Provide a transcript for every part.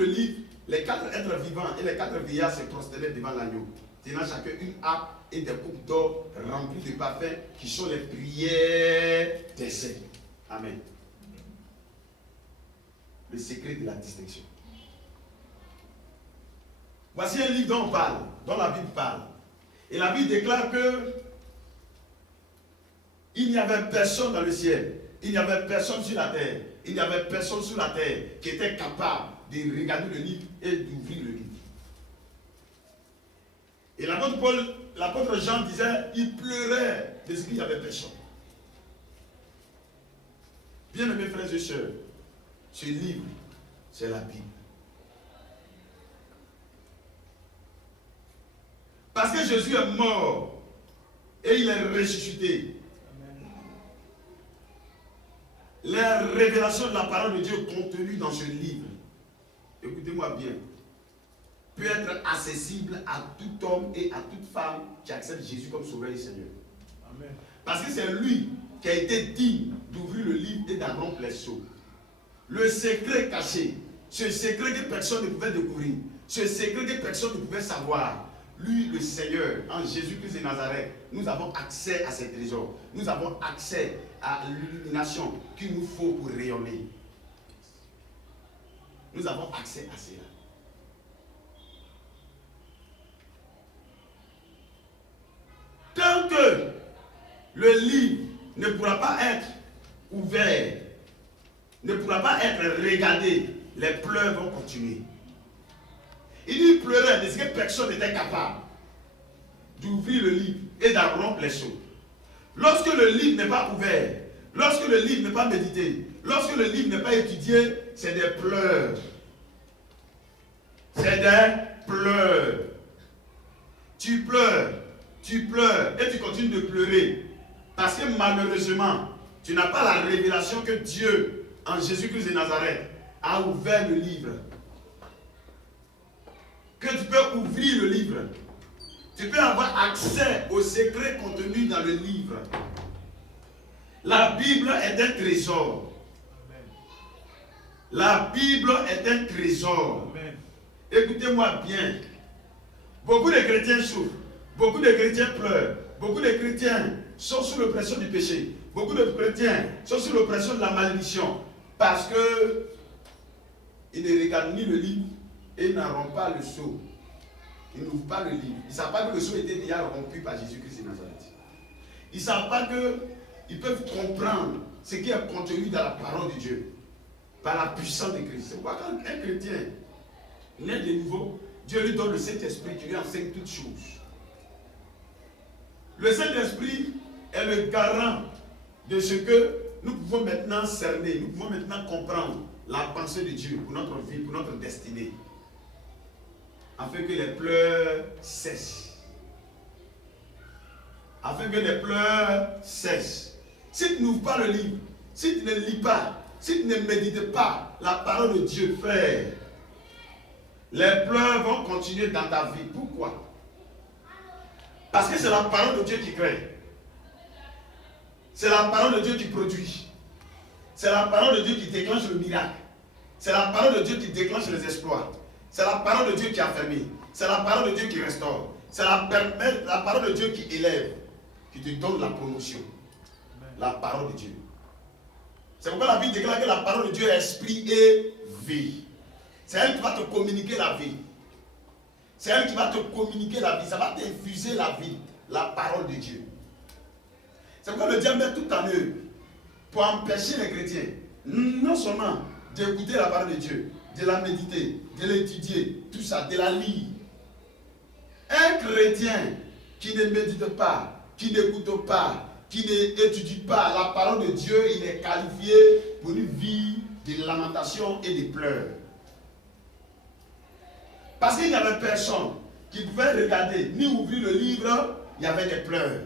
le livre, les 4 êtres vivants et les 4 vieillards se prosternaient devant l'agneau, tenant chacun une harpe et des coupes d'or remplies de parfums qui sont les prières des saints. Amen. Le secret de la distinction. Voici un livre dont on parle, dont la Bible parle. Et la Bible déclare que il n'y avait personne dans le ciel, il n'y avait personne sur la terre, il n'y avait personne sur la terre qui était capable de regarder le livre et d'ouvrir le livre. Et l'apôtre Jean disait, il pleurait de ce qu'il n'y avait personne. Bien-aimés frères et sœurs, ce livre, c'est la Bible. Parce que Jésus est mort et il est ressuscité. La révélation de la parole de Dieu contenue dans ce livre, écoutez-moi bien, peut être accessible à tout homme et à toute femme qui accepte Jésus comme sauveur et Seigneur. Amen. Parce que c'est lui qui a été digne d'ouvrir le livre et d'en rompre les sceaux. Le secret caché, ce secret que personne ne pouvait découvrir, ce secret que personne ne pouvait savoir, lui, le Seigneur, en Jésus-Christ de Nazareth, nous avons accès à ces trésors. Nous avons accès à l'illumination qu'il nous faut pour rayonner. Nous avons accès à cela. Tant que le livre ne pourra pas être ouvert, ne pourra pas être regardé, les pleurs vont continuer. Il pleurait de ce que personne n'était capable d'ouvrir le livre et d'en rompre les sceaux. Lorsque le livre n'est pas ouvert, lorsque le livre n'est pas médité, lorsque le livre n'est pas étudié, c'est des pleurs. C'est des pleurs. Tu pleures et tu continues de pleurer parce que malheureusement, tu n'as pas la révélation que Dieu, en Jésus-Christ de Nazareth, a ouvert le livre. Que tu peux ouvrir le livre. Tu peux avoir accès aux secrets contenus dans le livre. La Bible est un trésor. La Bible est un trésor. Écoutez-moi bien. Beaucoup de chrétiens souffrent. Beaucoup de chrétiens pleurent. Beaucoup de chrétiens sont sous l'oppression du péché. Beaucoup de chrétiens sont sous l'oppression de la malédiction. Parce que ils ne regardent ni le livre et ils n'en rompent pas le sceau. Ils n'ouvrent pas le livre. Ils ne savent pas que le sceau était déjà rompu par Jésus-Christ de Nazareth. Ils ne savent pas qu'ils peuvent comprendre ce qui est contenu dans la parole de Dieu. Par la puissance de Christ. C'est pourquoi quand un chrétien naît de nouveau, Dieu lui donne le Saint-Esprit qui lui enseigne toutes choses. Le Saint-Esprit est le garant de ce que nous pouvons maintenant cerner, nous pouvons maintenant comprendre la pensée de Dieu pour notre vie, pour notre destinée. Afin que les pleurs cessent. Afin que les pleurs cessent. Si tu n'ouvres pas le livre, si tu ne lis pas, si tu ne médites pas la parole de Dieu, frère, les pleurs vont continuer dans ta vie. Pourquoi? Parce que c'est la parole de Dieu qui crée. C'est la parole de Dieu qui produit. C'est la parole de Dieu qui déclenche le miracle. C'est la parole de Dieu qui déclenche les exploits. C'est la parole de Dieu qui affermit. C'est la parole de Dieu qui restaure. C'est la parole de Dieu qui élève, qui te donne la promotion. La parole de Dieu. C'est pourquoi la Bible déclare que la parole de Dieu est esprit et vie. C'est elle qui va te communiquer la vie. C'est elle qui va te communiquer la vie. Ça va t'infuser la vie, la parole de Dieu. C'est pourquoi le diable met tout en œuvre pour empêcher les chrétiens, non seulement d'écouter la parole de Dieu, de la méditer, de l'étudier, tout ça, de la lire. Un chrétien qui ne médite pas, qui n'écoute pas, qui n'étudie pas la parole de Dieu, il est qualifié pour une vie de lamentation et de pleurs. Parce qu'il n'y avait personne qui pouvait regarder ni ouvrir le livre, il y avait des pleurs.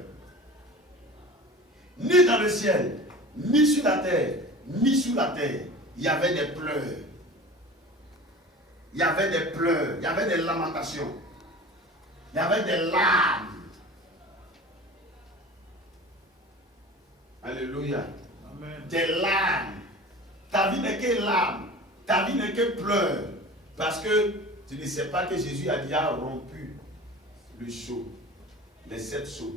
Ni dans le ciel, ni sur la terre, ni sous la terre, il y avait des pleurs. Il y avait des pleurs, il y avait des lamentations, il y avait des larmes. Alléluia. Amen. Des larmes. Ta vie n'est que larmes, ta vie n'est que pleurs. Parce que tu ne sais pas que Jésus a déjà rompu le sceau, les 7 sceaux.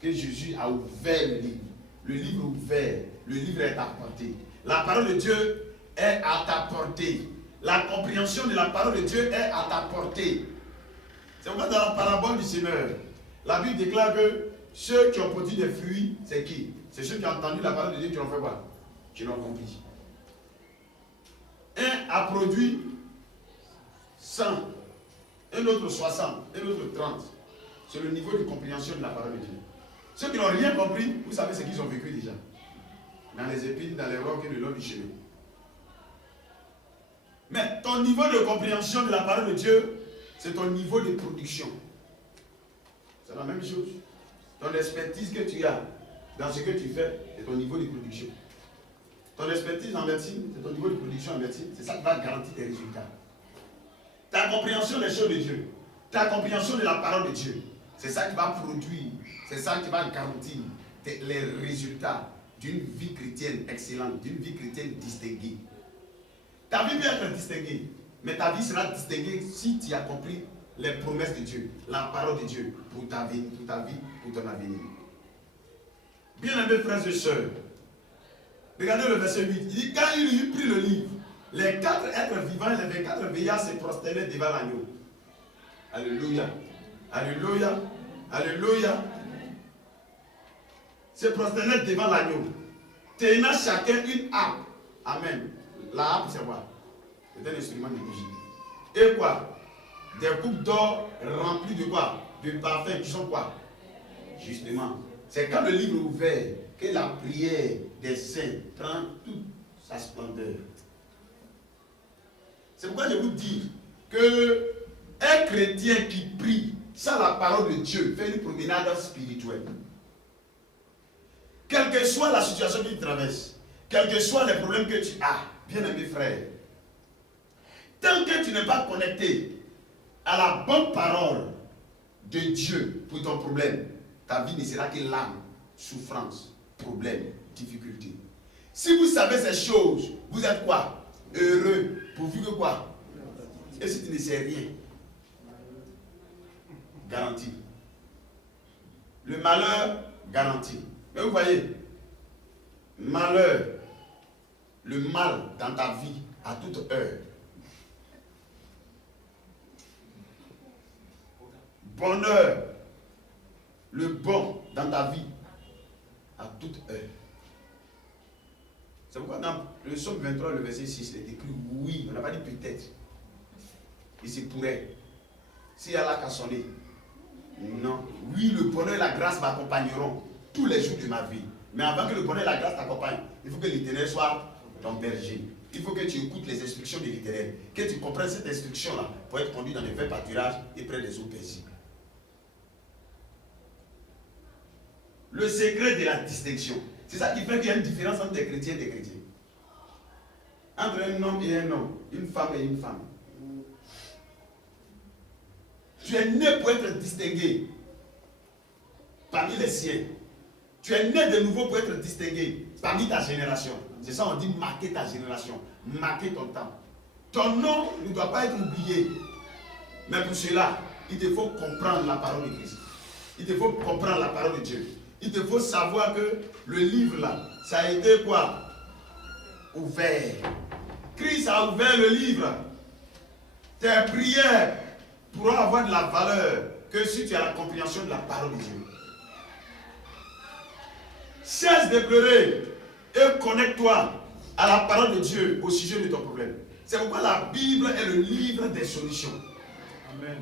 Que Jésus a ouvert le livre. Le livre est ouvert. Le livre est à portée. La parole de Dieu est à ta portée. La compréhension de la parole de Dieu est à ta portée. C'est pourquoi dans la parabole du Seigneur, la Bible déclare que ceux qui ont produit des fruits, c'est qui? C'est ceux qui ont entendu la parole de Dieu qui l'ont fait quoi? Qui l'ont compris. Un a produit 100, un autre 60, un autre 30. C'est le niveau de compréhension de la parole de Dieu. Ceux qui n'ont rien compris, vous savez ce qu'ils ont vécu déjà. Dans les épines, dans les rocs et le long du chemin. Mais ton niveau de compréhension de la parole de Dieu, c'est ton niveau de production. C'est la même chose. Ton expertise que tu as dans ce que tu fais, c'est ton niveau de production. Ton expertise en médecine, c'est ton niveau de production en médecine. C'est ça qui va garantir tes résultats. Ta compréhension des choses de Dieu, ta compréhension de la parole de Dieu, c'est ça qui va produire, c'est ça qui va garantir les résultats d'une vie chrétienne excellente, d'une vie chrétienne distinguée. Ta vie peut être distinguée, mais ta vie sera distinguée si tu as compris les promesses de Dieu, la parole de Dieu pour ta vie, pour ton avenir. Bien-aimés frères et sœurs, regardez le verset 8. Il dit, quand il eut pris le livre, les 4 êtres vivants et les 24 veillards se prosternaient devant l'agneau. Alléluia. Alléluia. Alléluia. Se prosternaient devant l'agneau, tenant chacun une harpe. Amen. La harpe, c'est quoi? C'est un instrument de musique. Et quoi? Des coupes d'or remplies de quoi? De parfums qui sont quoi? Justement, c'est quand le livre est ouvert que la prière des saints prend toute sa splendeur. C'est pourquoi je vous dis que un chrétien qui prie sans la parole de Dieu fait une promenade spirituelle. Quelle que soit la situation qu'il traverse, quels que soient les problèmes que tu as, bien-aimés frères, tant que tu n'es pas connecté à la bonne parole de Dieu pour ton problème, ta vie ne sera que larmes, souffrance, problème, difficulté. Si vous savez ces choses, vous êtes quoi? Heureux, pourvu que quoi? Et si tu ne sais rien, garanti. Le malheur, garanti. Mais vous voyez, malheur, le mal dans ta vie à toute heure. Bonheur, le bon dans ta vie à toute heure. C'est pourquoi dans le psaume 23, le verset 6, il est écrit oui, on n'a pas dit peut-être. Il se pourrait. S'il y a là qu'à sonner. Non. Oui, le bonheur et la grâce m'accompagneront tous les jours de ma vie. Mais avant que le bonheur et la grâce t'accompagnent, il faut que l'Éternel soit ton berger. Il faut que tu écoutes les instructions de l'Éternel. Que tu comprennes cette instruction-là pour être conduit dans les verts pâturages et près des eaux paisibles. Le secret de la distinction. C'est ça qui fait qu'il y a une différence entre des chrétiens et des chrétiens. Entre un homme et un homme, une femme et une femme. Tu es né pour être distingué parmi les siens. Tu es né de nouveau pour être distingué parmi ta génération. C'est ça on dit marquer ta génération, marquer ton temps. Ton nom ne doit pas être oublié. Mais pour cela, il te faut comprendre la parole de Christ. Il te faut comprendre la parole de Dieu. Il te faut savoir que le livre là, ça a été quoi? Ouvert. Christ a ouvert le livre. Tes prières pourront avoir de la valeur que si tu as la compréhension de la parole de Dieu. Cesse de pleurer et connecte-toi à la parole de Dieu au sujet de ton problème. C'est pourquoi la Bible est le livre des solutions. Amen.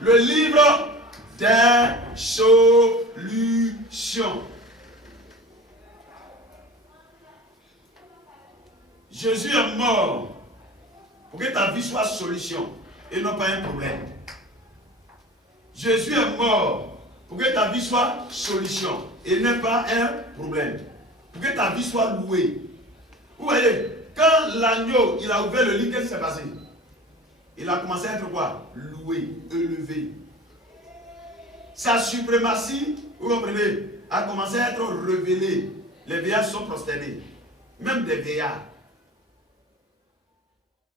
Le livre des solutions. Jésus est mort pour que ta vie soit solution et non pas un problème. Jésus est mort pour que ta vie soit solution et non pas un problème. Pour que ta vie soit louée. Vous voyez, quand l'agneau il a ouvert le livre, qu'est-ce qui s'est passé? Il a commencé à être quoi? Loué, élevé. Sa suprématie, vous comprenez, a commencé à être révélée. Les veillards sont prosternés. Même des veillards.